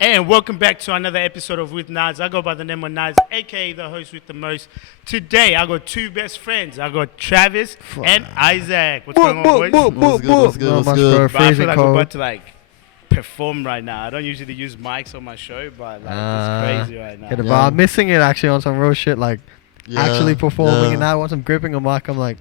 And welcome back to another episode of Withnaz. I go by the name of Naz, aka the host with the most. Today I got two best friends. I got Travis and Isaac. What's going on, boys? What's good? Not much, bro. But I feel Freezing like we're cold. about to perform right now. I don't usually use mics on my show, but it's crazy right now. But I'm missing it actually on some real shit, like actually performing. yeah. And now once I'm gripping a mic, I'm like,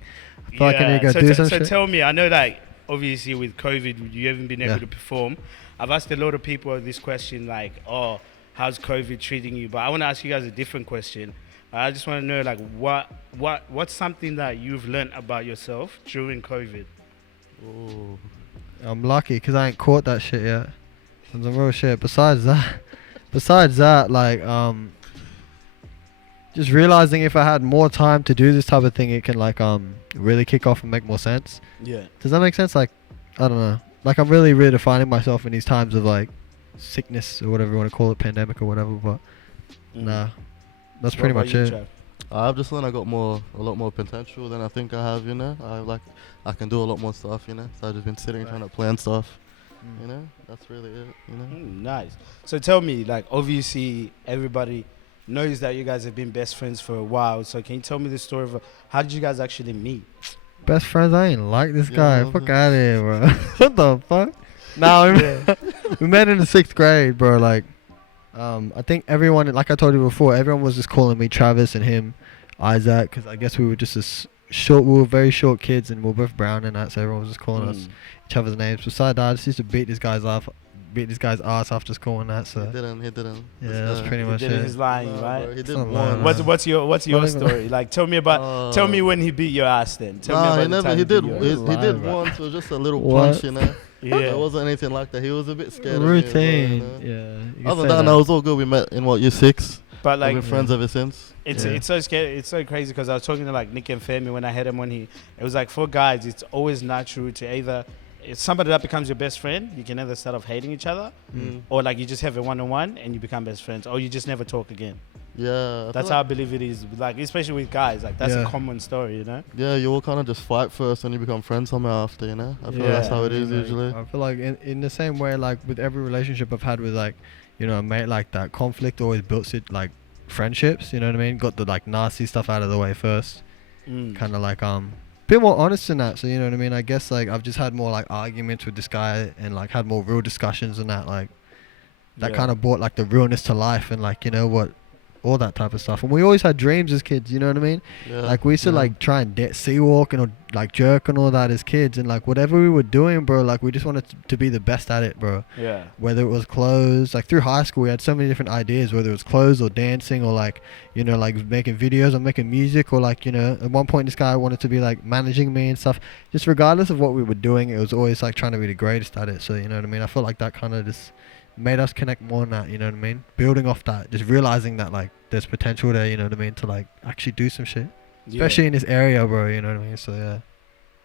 I feel like I need to go do some so shit. tell me, I know that obviously with COVID you haven't been able Yeah. to perform. I've asked a lot of people this question like, oh, how's COVID treating you? But I want to ask you guys a different question. I just want to know like what's something that you've learned about yourself during COVID? Ooh. I'm lucky because I ain't caught that shit yet. On some real shit. Besides that, like just realizing if I had more time to do this type of thing, it can really kick off and make more sense. Yeah. Does that make sense? Like, I don't know. Like, I'm really redefining myself in these times of like sickness or whatever you want to call it, pandemic or whatever. But nah, that's pretty much it. I've just learned I got a lot more potential than I think I have. You know, I can do a lot more stuff. You know, so I've just been sitting trying to plan stuff. You know, that's really it. You know. Nice. So tell me, like, obviously everybody knows that you guys have been best friends for a while. So can you tell me the story of how did you guys actually meet? Best friends, I ain't like this Yeah, guy. man. Fuck out of here, bro. What the fuck? Nah, we met in the 6th grade, bro. Like, I think everyone, like I told you before, everyone was just calling me Travis and him Isaac, because I guess we were just we were very short kids and we were both brown and that, so everyone was just calling us each other's names. Besides that, I just used to beat this guy's ass after school and that, so. He didn't. Yeah, that's pretty much He did it. his lying, Nah, right? bro, he It's did not one. lying. What's your Not even- story? Like, tell me when he beat your ass. Then tell me Nah, about he the never. time He did. beat your He, ass. he did Lying, once. It was just a little What? punch, you know. Yeah. It wasn't anything like that. He was a bit scared Routine. of me. You know? Yeah. you can Other say than that, it was all good. We met in year 6. But We've been like, friends ever since. it's Yeah. it's so scary. It's so crazy because I was talking to like Nick and Femi when I had him it was like for guys, it's always natural to either. It's somebody that becomes your best friend, you can either start off hating each other, or like you just have a one-on-one and you become best friends, or you just never talk again. Yeah. That's how I believe it is. Like especially with guys, like that's a Yeah. common story, you know. Yeah, you all kind of just fight first and you become friends somehow after, you know? I feel that's how it is Like, usually. I feel like in the same way, like with every relationship I've had with like, a mate like that, conflict always builds it like friendships, you know what I mean? Got the like nasty stuff out of the way first. Kind of like bit more honest than that, so you know what I mean? I guess like I've just had more like arguments with this guy and like had more real discussions and that Yeah. kind of brought like the realness to life and like all that type of stuff. And we always had dreams as kids, you know what I mean? Yeah. Like we used to like try and sea walk and like jerk and all that as kids, and like whatever we were doing, bro, like we just wanted to be the best at it, bro. Yeah. Whether it was clothes, like through high school we had so many different ideas, whether it was clothes or dancing or like like making videos or making music, or like at one point this guy wanted to be like managing me and stuff. Just regardless of what we were doing, it was always like trying to be the greatest at it. So you know what I mean? I feel like that kind of just made us connect more on that, you know what I mean? Building off that, just realizing that like there's potential there, you know what I mean, to like actually do some shit. Especially in this area, bro, you know what I mean? So yeah.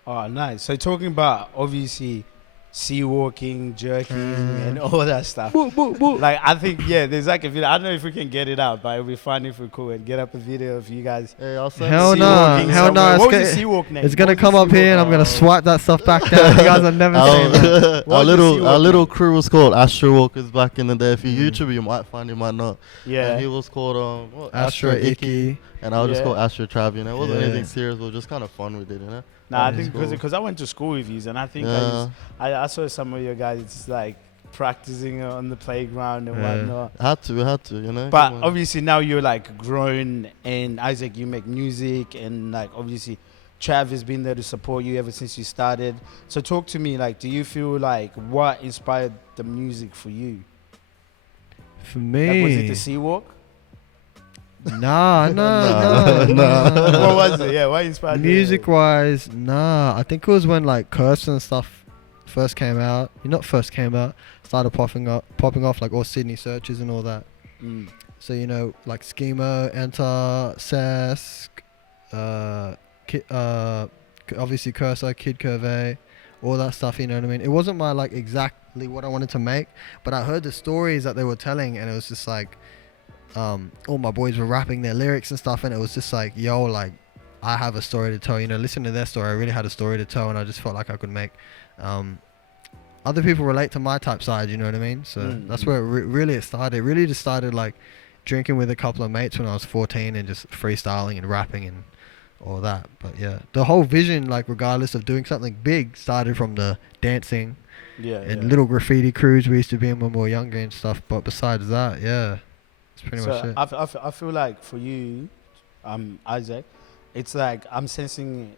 Oh, nice. So talking about obviously sea walking, jerking, and all that stuff. Like I think there's like a video. I don't know if we can get it out, but it'll be fun if we could get up a video of you guys. Hey, I'll send Hell you- no, walking hell somewhere. no. What was the sea walk name? It's gonna What was come the up sea here and walk? I'm gonna swipe that stuff back down. You guys are never saying that. What was the sea our walk little name? crew was called Astro Walkers back in the day. If you YouTube, you might find, you might not. Yeah. And he was called Astro Icky. and I was just Yeah. called Astro Trav. You know, it wasn't Yeah. anything serious. It was just kind of fun we did. You know. Nah, I That was think cool. because I went to school with you, and I think Yeah. I saw some of your guys like practicing on the playground and Yeah. whatnot. We had to, you know. But Come on. obviously now you're like grown, and Isaac, you make music, and like obviously Trav has been there to support you ever since you started. So talk to me, like, do you feel like what inspired the music for you? For Like, was it me, the sea walk? nah. What was it? Yeah, what inspired Music wise, nah. I think it was when like Curse and stuff first came out. Not first came out, started popping off like all Sydney searches and all that. So like Schemo, Enter, Sask, obviously Cursor, Kid Curve, all that stuff, you know what I mean? It wasn't my like exactly what I wanted to make, but I heard the stories that they were telling, and it was just like all my boys were rapping their lyrics and stuff, and it was just like, yo, like I have a story to tell, listening to their story, I really had a story to tell, and I just felt like I could make other people relate to my type side. You know what I mean? So that's where really it started. It really just started like drinking with a couple of mates when I was 14 and just freestyling and rapping and all that. But yeah, the whole vision, like regardless of doing something big, started from the dancing and little graffiti crews we used to be in when we were younger and stuff. But besides that, yeah, it's pretty much it. I feel like for you, Isaac, it's like I'm sensing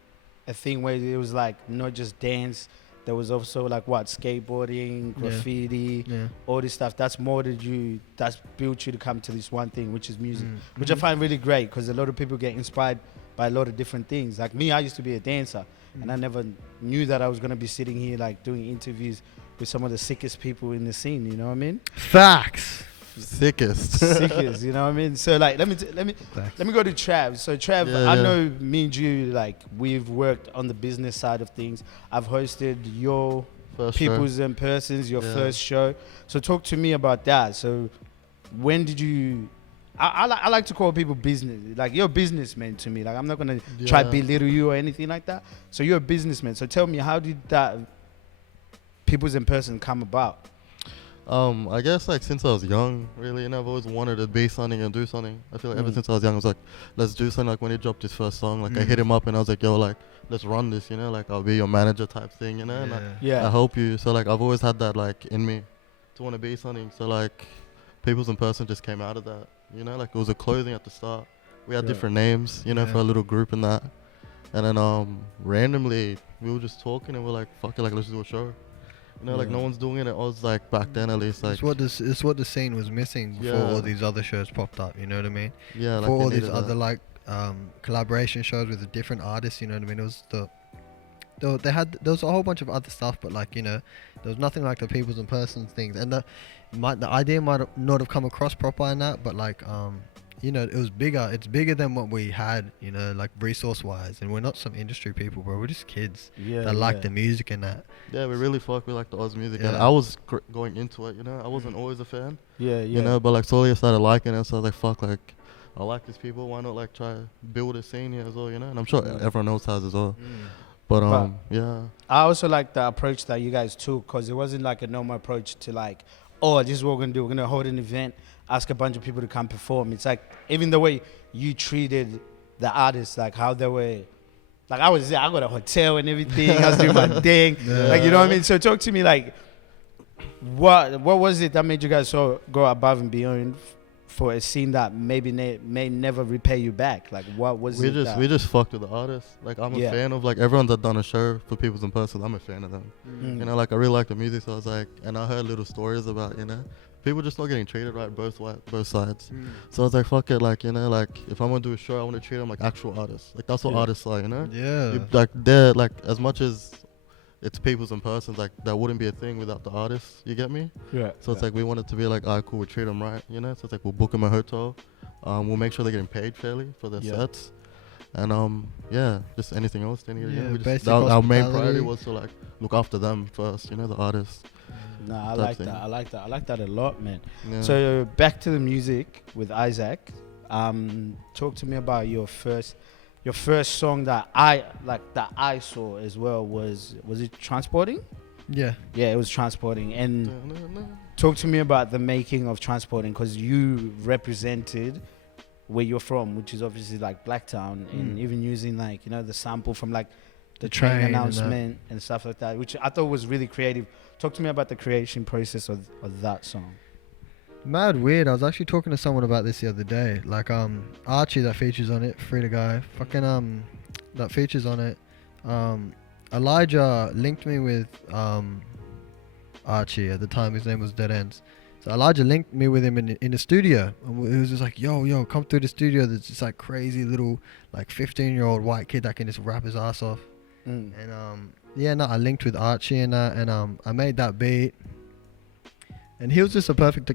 a thing where it was like not just dance. There was also like skateboarding, graffiti, all this stuff. That's molded you. That's built you to come to this one thing, which is music, which I find really great because a lot of people get inspired by a lot of different things. Like me, I used to be a dancer, and I never knew that I was gonna be sitting here like doing interviews with some of the sickest people in the scene. You know what I mean? Facts. Sickest. You know what I mean? So like, let me go to Trav. So Trav, I know me and you, like we've worked on the business side of things. I've hosted your First Peoples and Persons, your first show. So talk to me about that. So when did you? I like to call people business. Like you're a businessman to me. Like I'm not gonna try belittle you or anything like that. So you're a businessman. So tell me, how did that Peoples and Persons come about? I guess like since I was young, really, and I've always wanted to be something and do something. I feel like ever since I was young, I was like, let's do something. Like when he dropped his first song, like I hit him up and I was like, yo, like let's run this, you know, like I'll be your manager type thing, you know. And I help you. So like I've always had that like in me to want to be something. So like Peoples in Person just came out of that, you know. Like it was a clothing at the start. We had different names, you know, for a little group and that. And then randomly we were just talking and we're like, fuck it, like let's do a show. You know, like no one's doing it. I was like back then at least. Like it's what the scene was missing before all these other shows popped up. You know what I mean? Yeah. Like all these other like collaboration shows with the different artists. You know what I mean? It was there was a whole bunch of other stuff, but like you know, there was nothing like the Peoples and Persons things. And the idea might not have come across proper in that, but like you know, it was bigger. It's bigger than what we had, you know, like resource-wise. And we're not some industry people, bro. We're just kids that like the music and that. Yeah, we really fuck with like the Oz music. And I was going into it, you know. I wasn't always a fan. You know, but like slowly I started liking it. So I was like, fuck, like, I like these people. Why not like try to build a scene here as well, you know? And I'm sure everyone else has as well. But yeah. I also like the approach that you guys took because it wasn't like a normal approach to like, oh, this is what we're going to do. We're going to hold an event, ask a bunch of people to come perform. It's like, even the way you treated the artists, like how they were, like I was there, I got a hotel and everything, I was doing my thing. Like, you know what I mean? So talk to me, like, what was it that made you guys so go above and beyond for a scene that maybe may never repay you back? Like, what was we just fucked with the artists. Like, I'm a fan of, like, everyone that done a show for Peoples in Person. I'm a fan of them. You know, like, I really like the music, so I was like, and I heard little stories about, you know, people just not getting treated right both sides. So I was like, fuck it, like, you know, like, if I'm gonna do a show, I want to treat them like actual artists. Like, that's what artists are, you know? Like, they're, like, as much as it's Peoples in Persons, like, that wouldn't be a thing without the artists, you get me? So it's like, we wanted to be like, alright, cool, we treat them right, you know? So it's like, we'll book them a hotel. We'll make sure they're getting paid fairly for their sets. And, just anything else. Our main priority was to, like, look after them first, you know, the artists. No, I like that. I like that a lot, man. So back to the music with Isaac. Talk to me about your first song that I saw as well. Was it Transporting? Yeah, it was Transporting. And talk to me about the making of Transporting, because you represented where you're from, which is obviously like Blacktown, and even using like, you know, the sample from like the train announcement and stuff like that, which I thought was really creative. Talk to me about the creation process of that song. Mad weird. I was actually talking to someone about this the other day. Like Archie that features on it, Free the Guy, fucking that features on it. Elijah linked me with Archie at the time. His name was Dead Ends. So Elijah linked me with him in the studio. And it was just like, yo, come through the studio. There's this like crazy little like 15-year-old white kid that can just rap his ass off. And I linked with Archie and I made that beat. And he was just a perfect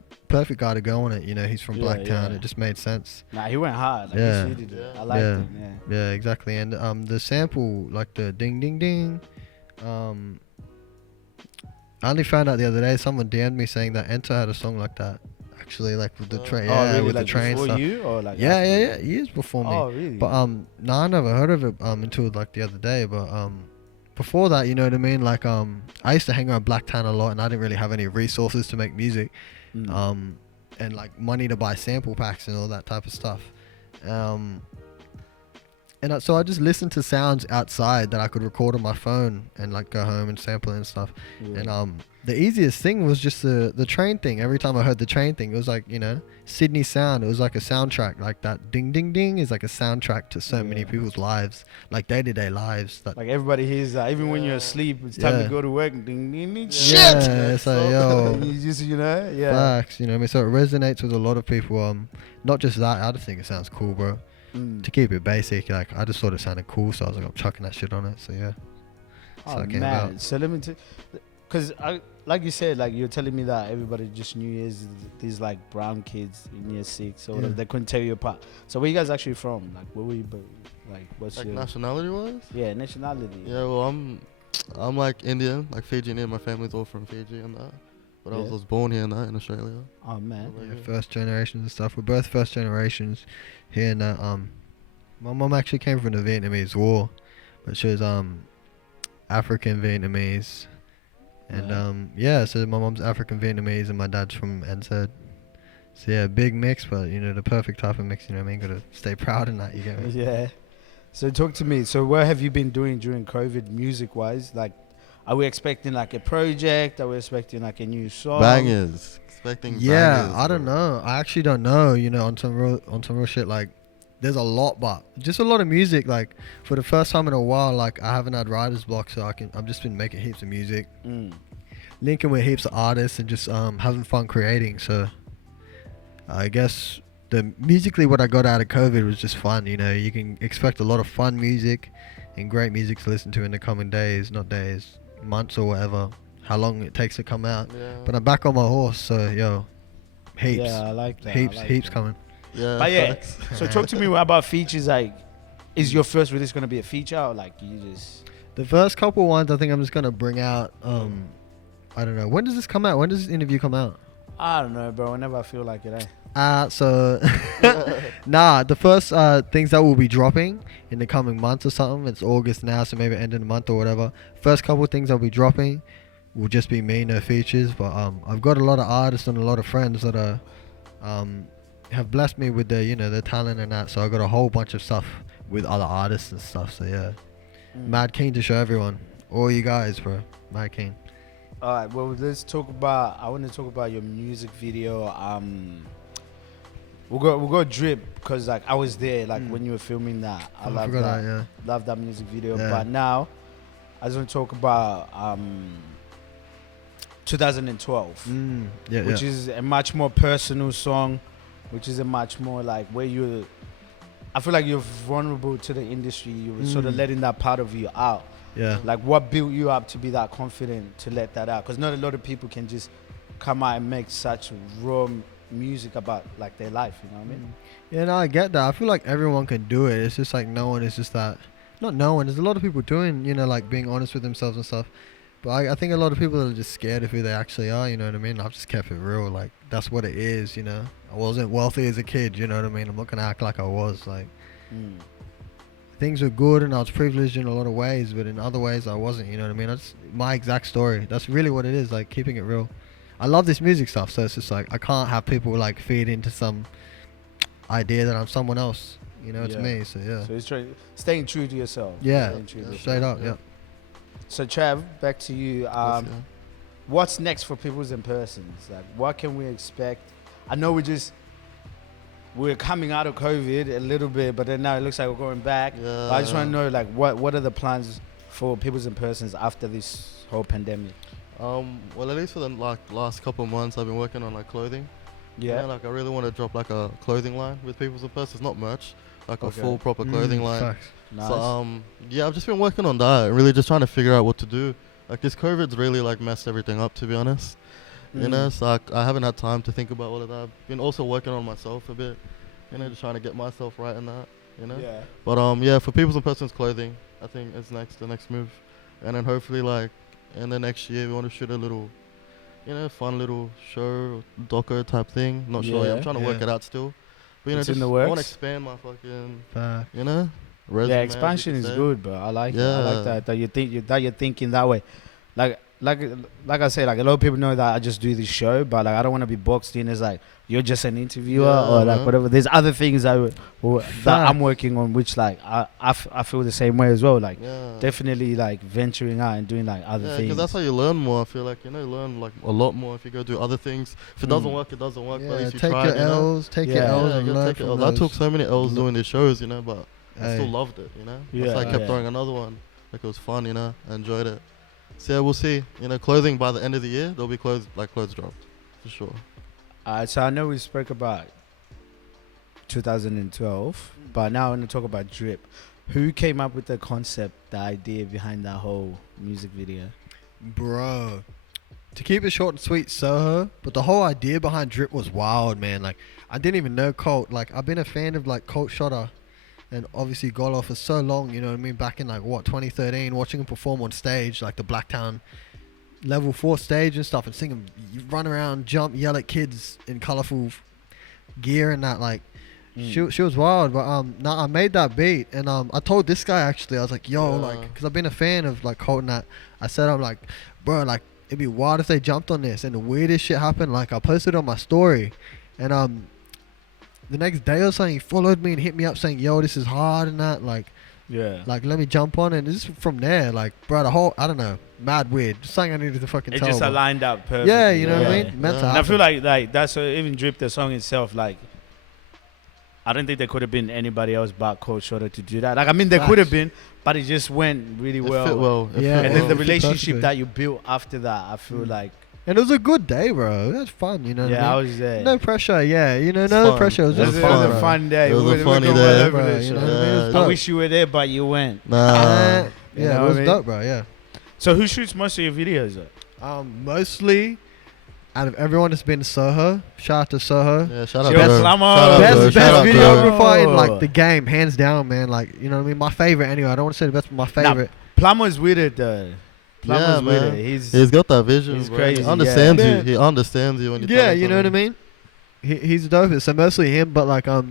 guy to go on it. You know, he's from Blacktown. It just made sense. Nah, he went hard. Like, he suited it. I liked it. Yeah, exactly. And the sample, like the ding ding ding, I only found out the other day. Someone DM'd me saying that Enter had a song like that. Actually, like with the train. Really? With like the train before stuff. You or like years before me. Oh, really? But I never heard of it until like the other day. But before that, you know what I mean? Like, I used to hang around Blacktown a lot, and I didn't really have any resources to make music, and like money to buy sample packs and all that type of stuff. So I just listened to sounds outside that I could record on my phone and like go home and sample it and stuff. And the easiest thing was just the train thing. Every time I heard the train thing, it was like, you know, Sydney sound. It was like a soundtrack. Like that ding ding ding is like a soundtrack to so many people's lives, like day-to-day lives. That like everybody hears that. Even when you're asleep, it's time to go to work. Ding ding ding. Shit. Yeah, it's like, yo. You just, you know, Facts, you know what I mean? So it resonates with a lot of people. Not just that, I just think it sounds cool, bro. To keep it basic, like I just thought it sounded cool, so I was like, I'm chucking that shit on it. So yeah. Oh man, so let me because I, like you said, like you're telling me that everybody just New Year's, these like brown kids in year 6 or whatever, they couldn't tell you apart. So where you guys actually from? Like where were you? Like what's like your nationality was? Yeah, nationality. Yeah, well I'm like Indian, like Fijian. My family's all from Fiji and that. But I was born here and that in Australia. Oh man, first generations and stuff. We're both first generations here and that. My mom actually came from the Vietnamese War, but she was African Vietnamese, and so my mom's African Vietnamese and my dad's from NZ. So yeah, big mix, but you know, the perfect type of mix. You know what I mean? Gotta stay proud in that. You get me? Yeah. So talk to me. So what have you been doing during COVID, music wise? Like, are we expecting like a project? Are we expecting like a new song? Bangers. Expecting bangers. I don't know. I actually don't know. You know, on some real shit. Like, there's a lot, but just a lot of music. Like, for the first time in a while, like I haven't had writer's block, so I've just been making heaps of music, linking with heaps of artists, and just having fun creating. So, I guess musically, what I got out of COVID was just fun. You know, you can expect a lot of fun music and great music to listen to in the coming days, months or whatever, how long it takes to come out. But I'm back on my horse, so yo, heaps. Yeah, I like that. Heaps coming. Yeah. But yeah, so talk to me about features. Like, is your first release gonna be a feature, or like you just? The first couple ones, I think I'm just gonna bring out. I don't know. When does this come out? When does this interview come out? I don't know, bro. Whenever I feel like it. The first things that will be dropping in the coming months or something, it's August now, so maybe end of the month or whatever. First couple of things I'll be dropping will just be me, no features, but I've got a lot of artists and a lot of friends that are have blessed me with their talent and that, so I've got a whole bunch of stuff with other artists and stuff, so yeah. Mad keen to show everyone, all you guys, bro. Mad keen. Alright, well, I want to talk about your music video. We'll go drip, because like I was there like when you were filming that. I love that. Love that music video. Yeah. But now I just want to talk about 2012, which is a much more personal song, which is a much more like where I feel like you're vulnerable to the industry. You were sort of letting that part of you out. Yeah. Like, what built you up to be that confident to let that out? Because not a lot of people can just come out and make such raw music about like their life, you know what I mean? Yeah, no, I get that. I feel like everyone can do it. It's just like no one is just that. Not no one. There's a lot of people doing, like being honest with themselves and stuff. But I think a lot of people are just scared of who they actually are, you know what I mean? I've just kept it real. Like, that's what it is, you know? I wasn't wealthy as a kid, you know what I mean? I'm not going to act like I was. Like, things were good and I was privileged in a lot of ways, but in other ways I wasn't, you know what I mean? That's my exact story. That's really what it is, like keeping it real. I love this music stuff, so it's just like I can't have people like feed into some idea that I'm someone else, it's me, so yeah. So it's staying true to yourself. Yeah, straight up, yeah. So Trav, back to you. What's next for Peoples and Persons? Like, what can we expect? I know we're coming out of COVID a little bit, but then now it looks like we're going back. But I just want to know, like, what are the plans for Peoples and Persons after this whole pandemic? Well, at least for the last couple of months, I've been working on like clothing. Yeah. Like I really want to drop like a clothing line with Peoples and Persons, not merch, like a full proper clothing line. Facts. Nice. So I've just been working on that, really just trying to figure out what to do. Like this COVID's really like messed everything up, to be honest. So I haven't had time to think about all of that. I've been also working on myself a bit, just trying to get myself right in that, Yeah. But for Peoples and Persons clothing, I think it's the next move. And then hopefully like in the next year we want to shoot a little, fun little show, doco type thing. Not sure yet. I'm trying to work it out still. But it's in the I works. want to expand my fucking, resume. Yeah, as you expansion could is say. good, bro. I like it. I like Yeah. that you're thinking that way. Like like I say, like a lot of people know that I just do this show, but like I don't want to be boxed in as like you're just an interviewer Yeah, or like man. whatever. There's other things that I'm working on, which like I feel the same way as well. Like Yeah. definitely like venturing out and doing like other Yeah, things. because that's how you learn more. I feel like you learn like a lot more if you go do other things. If it doesn't work, it doesn't work. But at Yeah, least you take try. your L's, take your Yeah. L's Yeah, and you learn take it. from I those. took so many L's No- doing these shows, but I still Hey. loved it. That's Yeah. why I kept Yeah. throwing another one. Like it was fun. I enjoyed it. So yeah, we'll see. Clothing by the end of the year, there'll be clothes dropped for sure. So I know we spoke about 2012, but now I want to talk about Drip. Who came up with the concept, the idea behind that whole music video? Bro, to keep it short and sweet, Soho, but the whole idea behind Drip was wild, man. Like, I didn't even know Colt. Like, I've been a fan of like Colt Shotter and obviously Golo for so long, you know what I mean? Back in like 2013, watching him perform on stage, like the Blacktown level 4 stage and stuff, and seeing him run around, jump, yell at kids in colorful gear and that, like, she was wild. But I made that beat, and I told this guy actually, I was like, yo, like, because I've been a fan of like Colt and that. I said, I'm like, bro, like, it'd be wild if they jumped on this. And the weirdest shit happened. Like, I posted on my story, and the next day or something, he followed me and hit me up saying, yo, this is hard and that, like, let me jump on. And this is from there, like, bro, the whole, I don't know, mad weird, just something I needed to fucking It tell. just bro. aligned up perfectly. Yeah, you know what I mean? Meant to And I happen. feel like that's even Drip, the song itself, like, I don't think there could have been anybody else but Cold Shoulder to do that. Like, I mean, there could have been, but it just went really It well. fit well. It Yeah, fit And well. then the it fit relationship perfectly. that you built after that, I feel like, And it was a good day, bro. It was fun, you know what yeah, I I mean? was there. No pressure, yeah. You know, It's no fun. pressure. It was It just was, It fun. a bro. fun day. It was We a were funny going all day. over Bro, the you show. know what I mean? It was I dope. wish you were there, but you went. Nah. Yeah, You know it what was I mean? dope, bro, yeah. So who shoots most of your videos, though? Mostly, out of everyone, it's been Soho. Shout out to Soho. Yeah, shout out Yo, bro. Slamo. Shout out, Best, bro. best Shout out, bro. videographer in bro. like the game, hands down, man. Like, you know what I mean? My favorite anyway. I don't want to say the best, but my favorite. Plumber's with it, though. Plumber's with man. it. He's got that vision. he's bro. crazy, He understands yeah. you. He understands you when you tell Yeah, him you know what I something. mean? He's the dopest. So mostly him, but like, I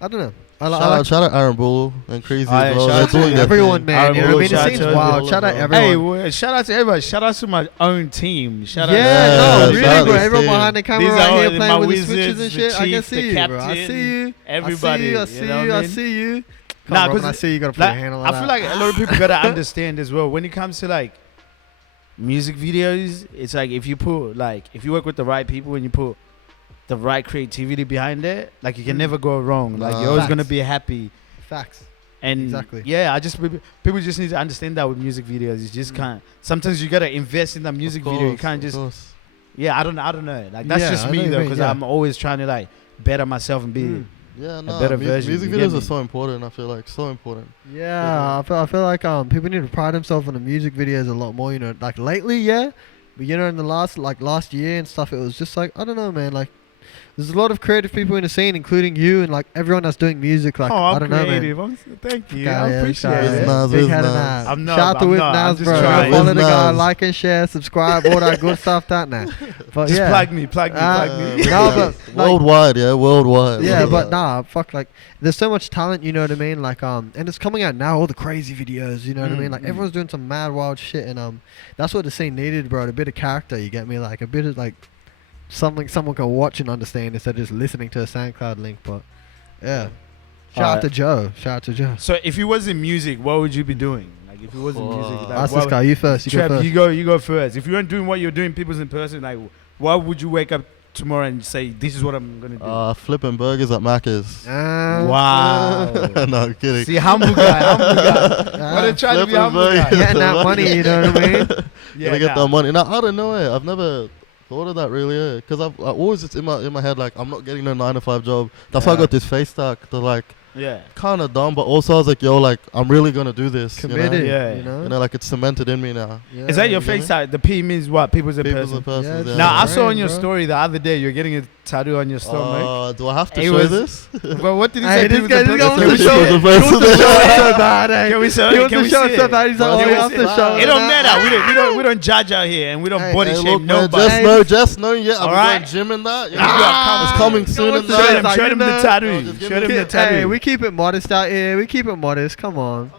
don't know. I like Shout out Aaron Bull and Crazy Aye, as well. shout They're out to doing their everyone, thing. man. You know what I mean? Shout The out scene's to wild. Shout out everyone. everyone. Hey, shout out to everybody. Shout out to my own team. Shout out. Yeah, Yeah, no, shout really, out bro. to Everyone Steve. behind the camera These right are here all playing my with the wizards, switches and the shit. I can chief, see the you, bro. I captain, see you. everybody, I see you know you. what I I mean? see you. Come Nah, on, 'cause Robyn, I see you. Got to put Like, your hand on I that. feel like a lot of people gotta understand as well when it comes to like music videos. It's like if you work with the right people and you put the right creativity behind it, like you can never go wrong. Like you're always Facts. gonna be happy. Facts. And Exactly. yeah, people just need to understand that with music videos. You just can't. Sometimes you gotta invest in the music video. You can't just. Yeah, I don't know. Like that's Yeah, just I know me what you though, mean, because yeah. I'm always trying to like better myself and be. Yeah, no. better version, Music you get videos me? are so important. I feel like so important. Yeah, I feel like people need to pride themselves on the music videos a lot more. You know, like lately, yeah, but you know, in the last year and stuff, it was just like I don't know, man. Like, there's a lot of creative people in the scene, including you and like everyone that's doing music. Like, Oh, I I'm don't know, creative. man. Thank you. Okay, I yeah, appreciate shout it. out. Withnaz, Big head and Withnaz. that. I'm not- Shout out to I'm not. I'm Withnaz, just bro. trying. Follow the guy, Withnaz. like and share, subscribe, all that good stuff. That now. But Just yeah. plug me. Uh, me. No, but like, Worldwide, yeah, worldwide. yeah, Look but at that. nah, fuck, like, there's so much talent, you know what I mean? Like, and it's coming out now, all the crazy videos, you know what I mean? Like, everyone's doing some mad, wild shit, and, that's what the scene needed, bro, a bit of character, you get me? Like, a bit of, like, something someone can watch and understand instead of just listening to a SoundCloud link, but, yeah. Shout out to Joe. Shout out to Joe. So if you was in music, what would you be doing? Like if you was in music, like, Ask what this guy, you first, you go Trev, first. you go first. If you weren't doing what you're doing, people's in person, like, what would you wake up tomorrow and say, this is what I'm gonna do? Flipping burgers at Macca's. Wow. No, I'm kidding. See, humble guy. What a try to be Flipping humble guy. burgers. Getting that money, you know what I mean? Gonna get that money. Now I don't know. I've never thought of that really. Because I always just in my head like I'm not getting no 9-to-5 job. That's why I got this face tag to like Yeah. kind of dumb, but also I was like, yo, like I'm really gonna do this. Committed, Yeah. you know? You know, like it's cemented in me now. Is that your you get face me? tag? The P means what? People's in People's person. in person. Yeah, Yeah. Now I Right, saw on your bro. story the other day you're getting a tattoo on your stomach. Do I have to It show was- this? Well, what did he Hey, say? this People guy the wants person- to This show was the it. He first wants to of the show it show. so bad, eh? Can we show He it? wants Can to we show see it so it? bad. He's like, Well, oh, you it have was to fine. show It it. don't now. matter. We don't judge out here, and we don't Hey, body Hey, shame look, man, nobody. just know, yeah, I'm Alright. going gym and that. Ah, It's coming soon Go and to Show Show them, him, that. show them the No, tattoo. just give Show me them the the tattoo. Hey, we keep it modest out here. We keep it modest. Come on.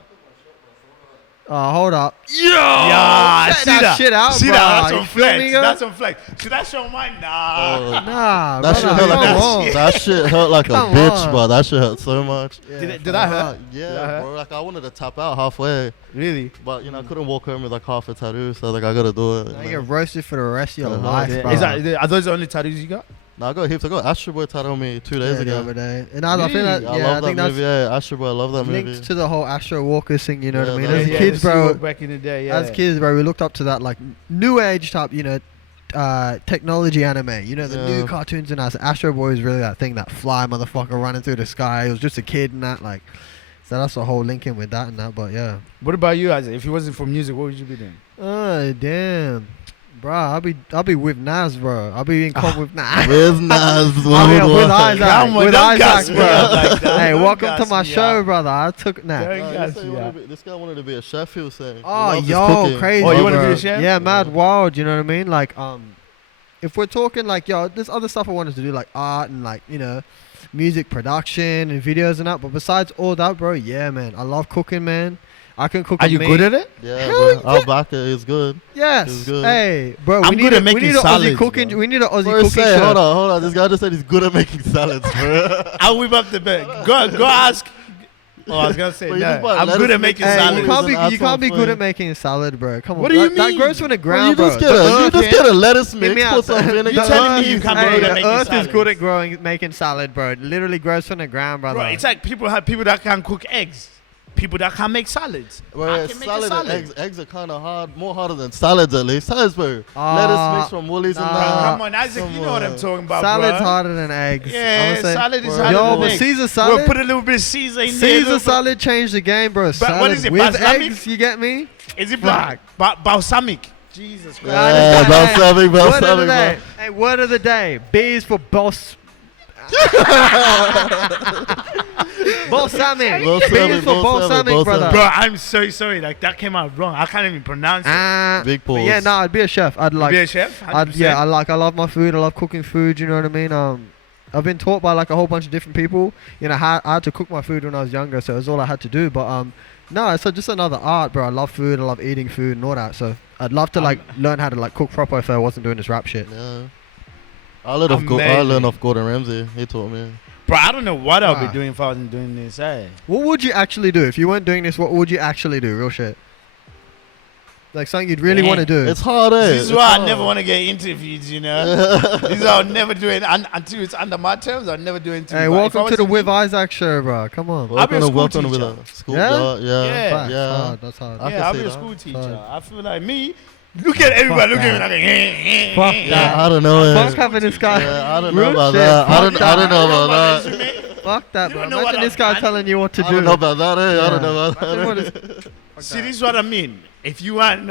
Oh, hold up. Yeah, Check see that that shit out, See bro. that? That's You on feel me, flex. girl? That's on flex. Should I show mine? Nah. Nah, That shit brother, hurt like come a on. that shit hurt like a Come bitch, on. bro. That shit hurt so much. Did that hurt? Yeah, Did that hurt? bro. Like I wanted to tap out halfway, Really? but I couldn't walk home with like half a tattoo, so like I gotta do it. Now man. you get roasted for the rest of your Uh-huh. life, Yeah. bro. Are those the only tattoos you got? Nah, I got heaps. I got Astro Boy tattooed on me 2 days the ago. other day. And I think Really? that, I yeah, I love think that that's movie. Yeah, Astro Boy. I love that movie. linked to the whole Astro Walkers thing, you know what I Yeah, mean? man. As Yeah, kids, the bro, Seawalk back in the day, yeah. as kids, bro, we looked up to that like new age type, technology anime. You know, the new Yeah. cartoons and us. Astro Boy is really that thing, that fly motherfucker running through the sky. He was just a kid and that, like. So that's the whole linking with that and that, but yeah. What about you, Isaac? If it wasn't for music, what would you be doing? Oh damn, bro, I'll be with Withnaz, bro. I'll be in comp with Nas. Where's Nas? I'll be with Isaac. Come on, With don't gas Isaac, me bro. up like that. Hey, Don't welcome to gas my me show, up. brother. I took nah. Don't Nah, gas me up. this guy wanted to be a chef. He was saying. He Oh, loves his yo, cooking. crazy. Oh, you wanna bro. be a chef? Yeah, mad wild. You know what I mean? Like, if we're talking like, yo, there's other stuff I wanted to do, like art and like, music production and videos and that. But besides all that, bro, yeah, man, I love cooking, man. I can cook. Are you good at it? Yeah, Hell bro. I'll back it. It's good. Yes. It's good. Hey, bro, I'm we good need at we making need an Aussie salads, cooking. bro. We need an Aussie Bro, cooking say, show. hold on. This guy just said he's good at making salads, bro. I'll whip up the bed. Go ask. Oh, I was gonna say Bro, you no. just buy I'm lettuce good at and making Hey, salad. you can't be It's an you can't be asshole good thing. at making a salad, bro. Come on. What do you That mean? grows from the Bro, ground, you bro. just get a lettuce Give mix, me put out- some vinegar. You telling me you can't be Hey, good at the making earth salads? is good at making salad, bro. It literally grows from the ground, brother. Bro, it's like people that can cook eggs. People that can make salads. Bro, I can make a salad and salad. eggs are kind of hard, more harder than salads at least. Salads, bro. Ah, Lettuce mix from Woolies and nah. that. Come on, Isaac, you know what I'm talking about, Salad's bro. harder than eggs. Yeah, I'ma say- salad is Bro. harder Yo, than but eggs. Caesar We'll salad. put a little bit of Caesar in there. Caesar little salad changed the game, bro. what Salad is it, with balsamic? eggs, you get me? bit. Is it black? Balsamic. Jesus Christ. Yeah, balsamic, Word of the balsamic, day. bro. Hey, word of the day. B is for boss. Balsamic. Balsamic, B is for balsamic, balsamic, brother. Bro, I'm so sorry. Like, that came out wrong. I can't even pronounce it. Big but pause. yeah, I'd be a chef. I'd like. Be a chef? 100%. I love my food. I love cooking food. You know what I mean? I've been taught by like a whole bunch of different people. I had to cook my food when I was younger, so it was all I had to do. But no, it's just another art, bro. I love food. I love eating food and all that. So I'd love to like learn how to like cook proper if I wasn't doing this rap shit. Yeah. I learned Amazing. off Gordon Ramsay. He taught me. Bro, I don't know what I'll Ah. be doing if I wasn't doing this. Hey. What would you actually do if you weren't doing this? What would you actually do? Real shit. Like something you'd really Yeah. want to do. It's hard, eh? This is why I never want to get interviewed, This is why I'll never do it until it's under my terms. I'll never do it. Hey, welcome to the With Isaac show, bro. Come on. I'll be a school Welcome teacher. with a school Yeah? job. Yeah. Yeah. Facts, Yeah. hard, that's hard. I can Yeah, I'll see be a that. school teacher. Fine. I feel like me. Look at everybody. Look at me like. Fuck Yeah, that. I don't know. eh. Fuck having this guy. Yeah, I don't Real know about shit. that. I Fuck don't know about that. Fuck that, You bro. don't know what Imagine this I've guy done. telling you what to I do. don't know about that, eh? Yeah. I don't know about Imagine what that. is- See, this is what I mean. If you want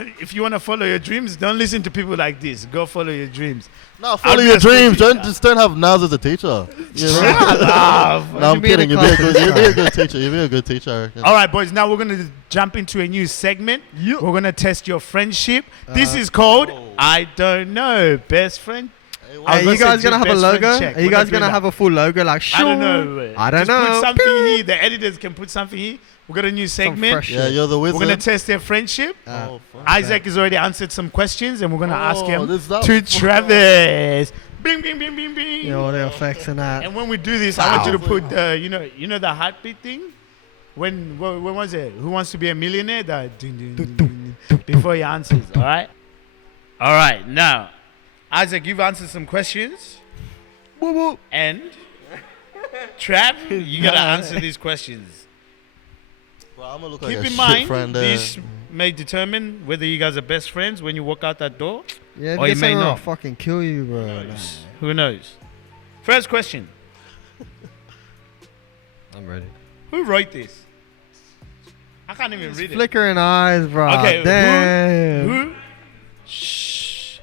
to follow your dreams, don't listen to people like this. Go follow your dreams. No, follow be your a school dreams. teacher. Just don't have Nas as a teacher. You know? Shut up. No, I'm you be in kidding. a You'll be a class good. You'll be a this good teacher. You'll be a good teacher. I reckon. All right, boys. Now we're gonna jump into a new segment. We're gonna test your friendship. This is called I Don't Know, best friend. I was Are you gonna say guys gonna have a best friend logo? check. Are you We're guys not doing gonna that. have a full logo? Like, I don't sure. know. I don't Just know. Put something here. The editors can put something here. We got a new segment. fresh Yeah, you're the We're wizard. gonna test their friendship. Oh, fuck. Isaac has already answered some questions, and we're gonna ask him this is that to one. Travis. Bing, bing, bing, bing, bing. Yeah, all the effects and that. And when we do this, I want you to put the, you know the heartbeat thing. When was it? Who wants to be a millionaire? That ding, ding, ding, ding, before he answers. All right. All right. Now, Isaac, you've answered some questions, Whoop, whoop. and Trav, you gotta answer these questions. Bro, I'm gonna look like Keep a in shit mind, friend, this may determine whether you guys are best friends when you walk out that door. Yeah, if Or you you get may someone, I'll not. fucking kill you, bro. Nah. Who knows? First question: I'm ready. who wrote this? I can't even read it. Flickering eyes, bro. Okay, Damn. who? Shh.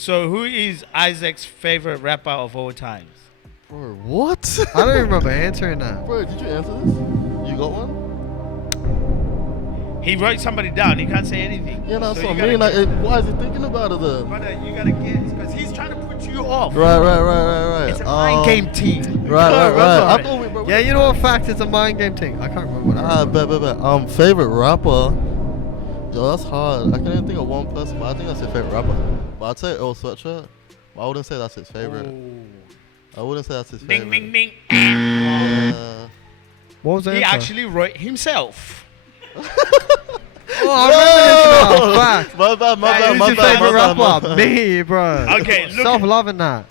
So who is Isaac's favorite rapper of all times? Bro, what? I don't even remember answering that. Bro, did you answer this? You got one? He wrote somebody down. He can't say anything. Yeah, that's So what you I mean. gotta Like, why is he thinking about it then? Brother, you gotta guess because he's trying to put you off. Right. It's a mind game team. Right. I it. thought we, bro. Yeah, you know what fact? It's a mind game thing. I can't remember what I Bet. Favorite rapper. Yo, that's hard. I can't even think of one person, but I think that's his favorite rapper. But I'd say Earl Sweatshirt. But I wouldn't say that's his favorite. I wouldn't say that's his favorite. Ding, ding, ding. What was that? He actually wrote himself. Oh, I remember this now. Fact. My bad. Who's your favorite rapper? Me, bro. Okay, look. Self-loving that.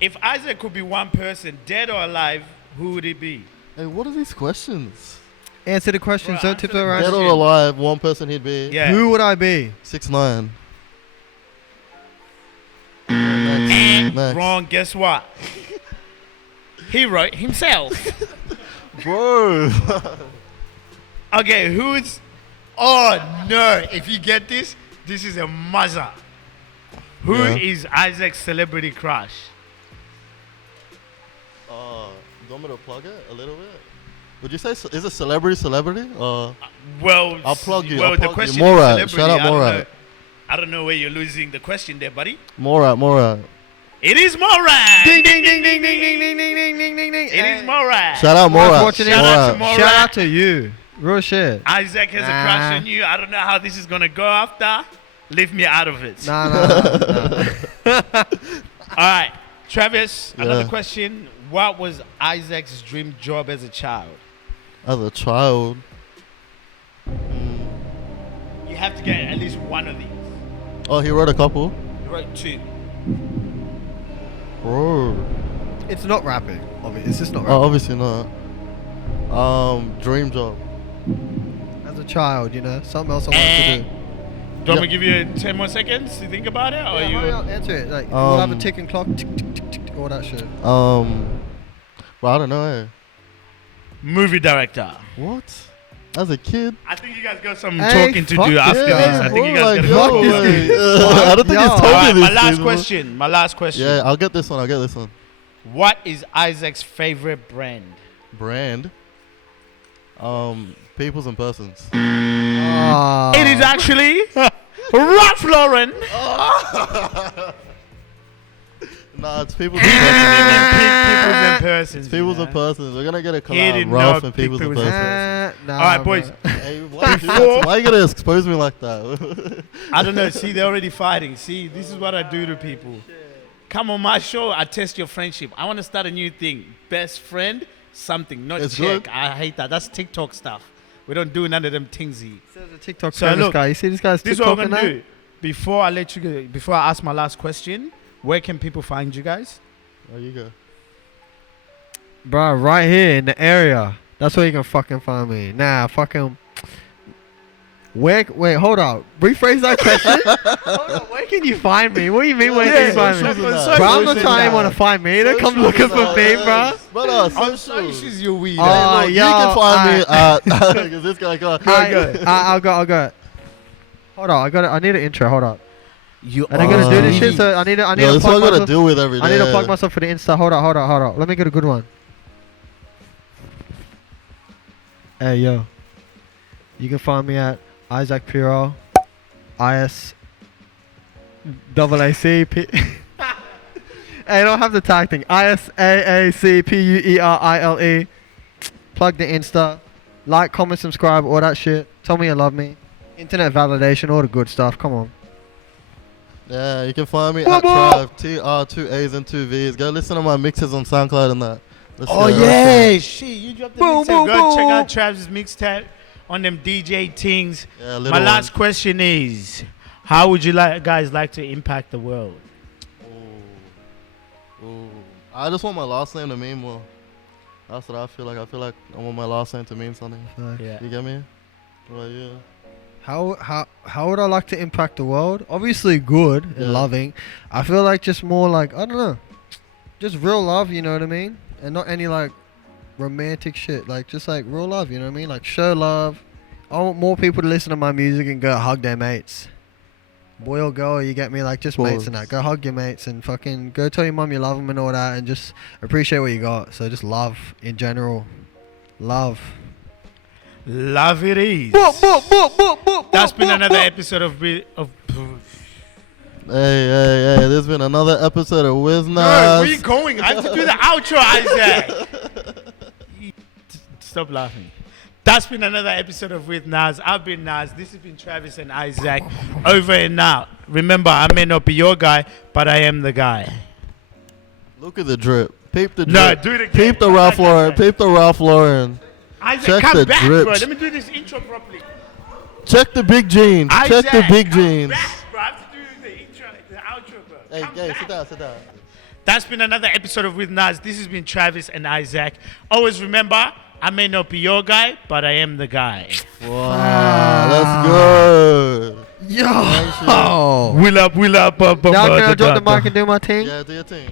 If Isaac could be one person, dead or alive, who would it be? Hey, what are these questions? Answer the questions. Bro, Don't tiptoe around. Dead or alive, one person he'd be. Yeah. Who would I be? 6ix9ine. Next. Wrong. Guess what? He wrote himself. Bro. Okay, who's... Oh, no. If you get this, this is a muzzer. Who is Isaac's celebrity crush? Do you want me to plug it a little bit? Would you say, is it celebrity? Well, I'll plug you. Well, I'll the plug question you. Morad. is Shout celebrity. out Morad. I don't know where you're losing the question there, buddy. Morad. It is Morad. Ding, ding, ding, ding, ding, ding, ding, ding, ding, ding, ding, ding. It is Morad. Shout out Morad. Shout out to Morad. Shout out to you. Real shit. Isaac has a crush on you. I don't know how this is going to go after. Leave me out of it. Nah. All right. Travis, another question. What was Isaac's dream job as a child? As a child. You have to get at least one of these. Oh, he wrote a couple? You wrote two. Bro. It's not rapping. It's just not rapping. Oh, obviously not. Dream job. As a child, you know, something else I wanted to do. Do you want me to give you 10 more seconds to think about it? Or Yeah, you... hurry up, answer it. Like, we'll have a ticking clock, tick, tick, tick, tick, all that shit. Well, I don't know. Eh? Movie director. What? As a kid? I think you guys got some Hey, talking to fuck do after yeah, this. I think you guys got to yo, go. wait, I don't think he's told Alright, me this. my last question. Yeah, I'll get this one. What is Isaac's favorite brand? Brand? Peoples and persons. It is actually Ralph Lauren. Nah, it's Peoples He and didn't even persons. pick Peoples and Persons. Peoples you and know? persons. We're gonna get a He collab. did Ralph not and pick Peoples and Peoples and persons. Nah, Alright, boys. Hey, why you gonna expose me like that? I don't know. See, they're already fighting. See, this is what I do to people. Come on my show. I test your friendship. I want to start a new thing. Best friend, something, not It's check. good. I hate that. That's TikTok stuff. We don't do none of them thingsy. There's a TikTok So famous look, guy. You see this guy's This is what TikTok I'm and gonna that? do. Before I let you go, before I ask my last question, where can people find you guys? There you go. Bro, right here in the area. That's where you can fucking find me. Nah, fucking. Wait, hold up. Rephrase that question. Hold up, where can you find me? What do you mean, where can you find me? socials and Bro, that. I'm not trying to want to find me. Don't come looking for me, bro. Brother, I'm socials. she's your weed. Oh, Look, you yo, can find me alright. at. Is this guy go? I'll go. Hold on, I need an intro. Hold up. You And I'm gonna do this shit, so I need Yo, to this is what I plug gotta myself. deal with every day. I need to plug myself for the Insta. Hold on. Let me get a good one. Hey, yo. You can find me at Isaac Piro. ISAACP. Hey, I don't have the tag thing. ISAACPUERILE. Plug the Insta. Like, comment, subscribe, all that shit. Tell me you love me. Internet validation, all the good stuff. Come on. Yeah, you can find me Boop, at boop. Trav, TR, 2 A's and 2 V's. Go listen to my mixes on SoundCloud and that. Let's Oh go. yeah, shit! You dropped the Boom, mixtape. boom, Go check boom. out Travis' mixtape on them DJ things. Yeah, My last question is, how would you guys like to impact the world? Ooh. I just want my last name to mean more. That's what I feel like. I feel like I want my last name to mean something. Yeah. You get me? Well, yeah. How would I like to impact the world? Obviously good and Yeah. loving. I feel like just more like, I don't know, just real love, you know what I mean? And not any like romantic shit, like just like real love, you know what I mean? Like show love. I want more people to listen to my music and go hug their mates. boy or girl, you get me, like just mates and that. Go hug your mates and fucking go tell your mum you love them and all that, and just appreciate what you got. So just love in general. Love it is. That's been another episode of Hey, this has been another episode of Withnaz. No, where are you going? I have to do the outro, Isaac. Stop laughing. That's been another episode of Withnaz. I've been Naz. This has been Travis and Isaac. Over and out. Remember, I may not be your guy, but I am the guy. Look at the drip. Peep the drip. No, do it again. Peep the Ralph Lauren. Peep the Ralph Lauren. Isaac, Check come the back, drips. bro. Let me do this intro properly. Check the big jeans. Isaac, Check the big come jeans. back, bro. I have to do the intro, the outro, bro. Hey, Come hey, back. sit down. That's been another episode of Withnaz. This has been Travis and Isaac. Always remember, I may not be your guy, but I am the guy. Wow, that's good. Yo. Will up. Now can I drop the mic and do my thing? Yeah, do your thing.